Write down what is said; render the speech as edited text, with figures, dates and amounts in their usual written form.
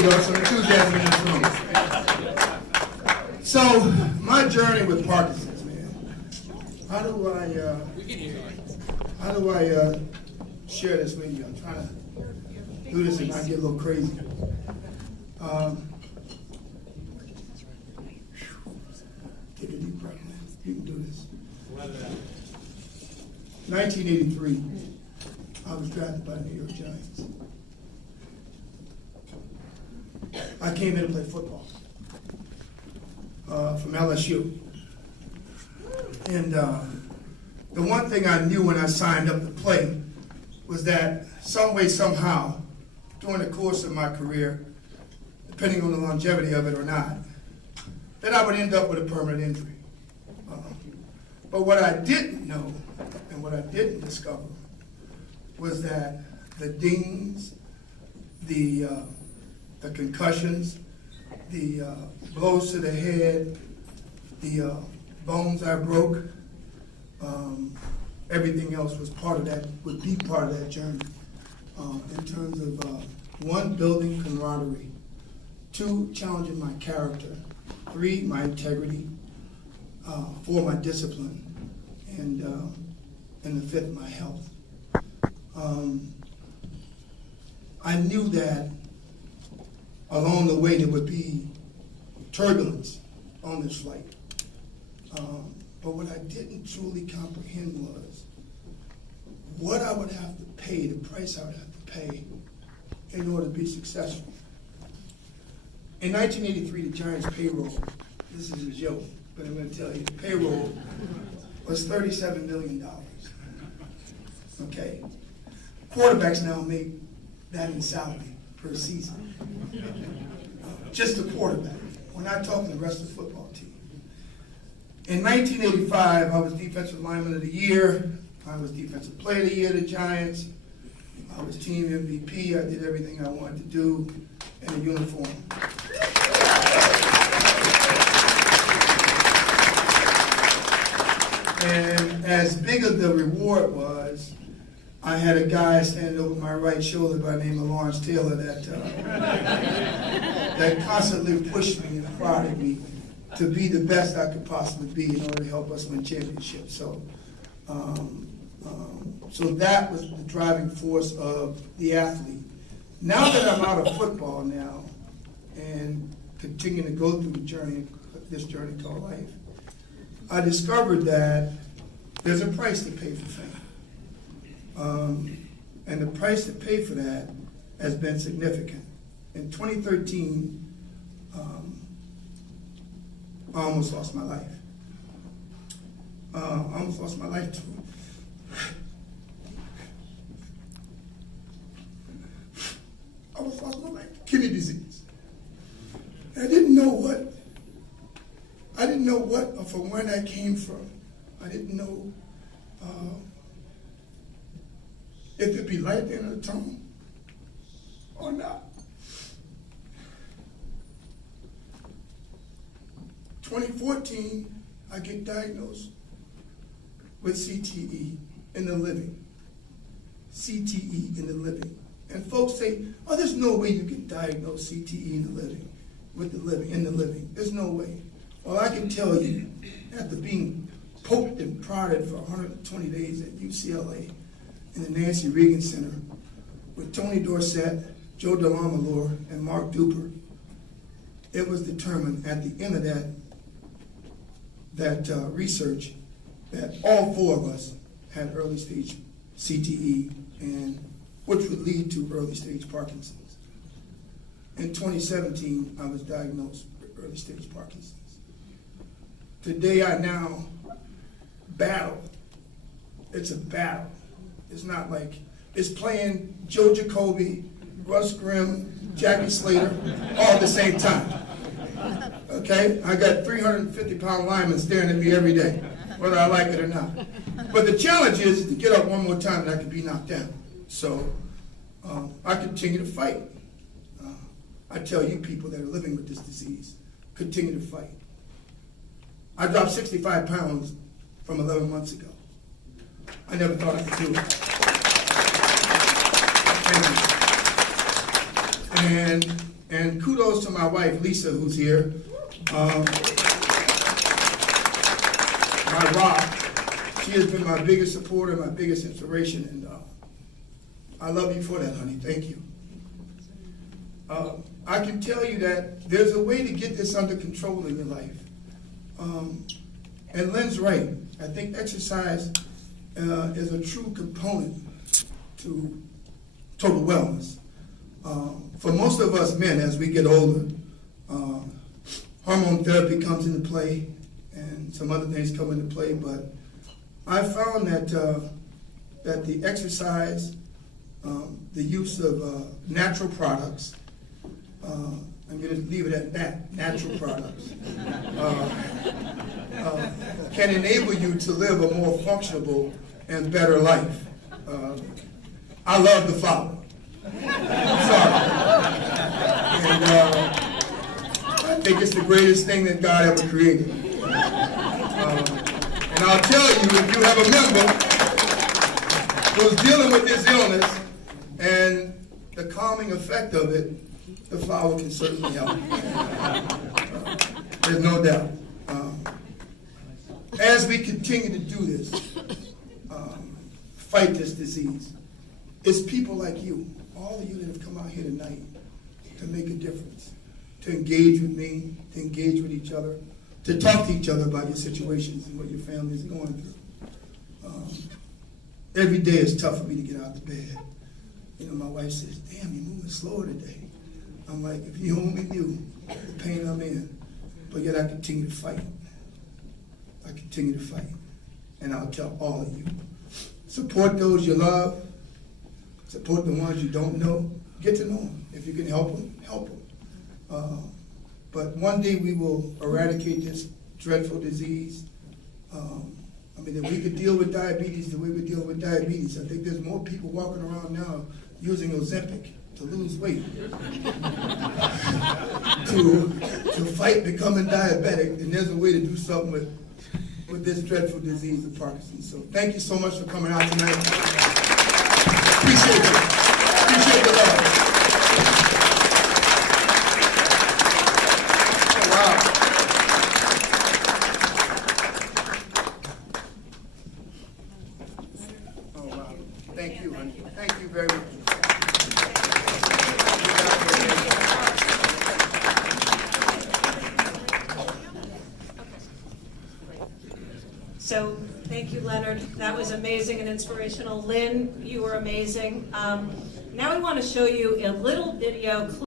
you go, some enthusiasm in this room. So, my journey with Parkinson's, man. How do I share this with you? I'm trying to do this and not get a little crazy. Take a deep breath, man. You can do this. 1983, I was drafted by the New York Giants. I came in to play football from LSU. And the one thing I knew when I signed up to play was that some way, somehow, during the course of my career, depending on the longevity of it or not, that I would end up with a permanent injury. But what I didn't know and what I didn't discover was that the dings, the concussions, the blows to the head, the bones I broke, everything else was part of that, would be part of that journey in terms of one, building camaraderie, two, challenging my character, three, my integrity, four, my discipline, and the fifth, my health. I knew that along the way there would be turbulence on this flight. But what I didn't truly comprehend was what I would have to pay, the price I would have to pay in order to be successful. In 1983, the Giants payroll, this is a joke, but I'm going to tell you, the payroll was $37 million. Okay? Quarterbacks now make that in salary per season. Just the quarterback. We're not talking the rest of the football team. In 1985, I was Defensive Lineman of the Year. I was Defensive Player of the Year of the Giants. I was Team MVP. I did everything I wanted to do in a uniform. And as big as the reward was, I had a guy standing over my right shoulder by the name of Lawrence Taylor that constantly pushed me and prodded me to be the best I could possibly be in order to help us win championships. So, so that was the driving force of the athlete. Now that I'm out of football now and continuing to go through this journey called life, I discovered that there's a price to pay for fame. And the price to pay for that has been significant. In 2013, I almost lost my life. I almost lost my life to kidney disease. And I didn't know what or from where that came from. I didn't know if it'd be light at the end of the tunnel or not. 2014, I get diagnosed with CTE in the living. CTE in the living. And folks say, oh, there's no way you can diagnose CTE in the living, in the living. There's no way. Well, I can tell you, after being poked and prodded for 120 days at UCLA in the Nancy Reagan Center with Tony Dorsett, Joe DeLamalure, and Mark Duper, it was determined at the end of that research that all four of us had early stage CTE, and which would lead to early stage Parkinson's. In 2017, I was diagnosed with early stage Parkinson's. Today, I now battle. It's a battle. It's not like, it's playing Joe Jacoby, Russ Grimm, Jackie Slater, all at the same time. Okay? I got 350-pound linemen staring at me every day, whether I like it or not. But the challenge is to get up one more time and I can be knocked down. So I continue to fight. I tell you people that are living with this disease, continue to fight. I dropped 65 pounds from 11 months ago. I never thought I could do it. And And kudos to my wife, Lisa, who's here. My rock. She has been my biggest supporter, my biggest inspiration, and I love you for that, honey. Thank you. I can tell you that there's a way to get this under control in your life. And Lynn's right. I think exercise is a true component to total wellness. For most of us men, as we get older, hormone therapy comes into play, and some other things come into play. But I found that that the exercise, the use of natural products, I'm going to leave it at that, natural products, can enable you to live a more functional and better life. I love the flower. Sorry. And I think it's the greatest thing that God ever created. And I'll tell you, if you have a member who's dealing with this illness and the calming effect of it, the flower can certainly help. There's no doubt. As we continue to do this, fight this disease, it's people like you, all of you that have come out here tonight to make a difference, to engage with me, to engage with each other, to talk to each other about your situations and what your family is going through. Every day is tough for me to get out of bed. You know, my wife says, "Damn, you're moving slower today." I'm like, if you only knew the pain I'm in. But yet I continue to fight. I continue to fight. And I'll tell all of you, support those you love. Support the ones you don't know. Get to know them. If you can help them, help them. But one day we will eradicate this dreadful disease. I mean, if we could deal with diabetes the way we deal with diabetes, I think there's more people walking around now using Ozempic to lose weight, to fight becoming diabetic, and there's a way to do something with this dreadful disease of Parkinson. So thank you so much for coming out tonight. Appreciate it. Appreciate the love. Oh, wow. Oh, wow. Thank you, honey. Thank you very much. So thank you, Leonard. That was amazing and inspirational. Lynn, you were amazing. Now we want to show you a little video clip.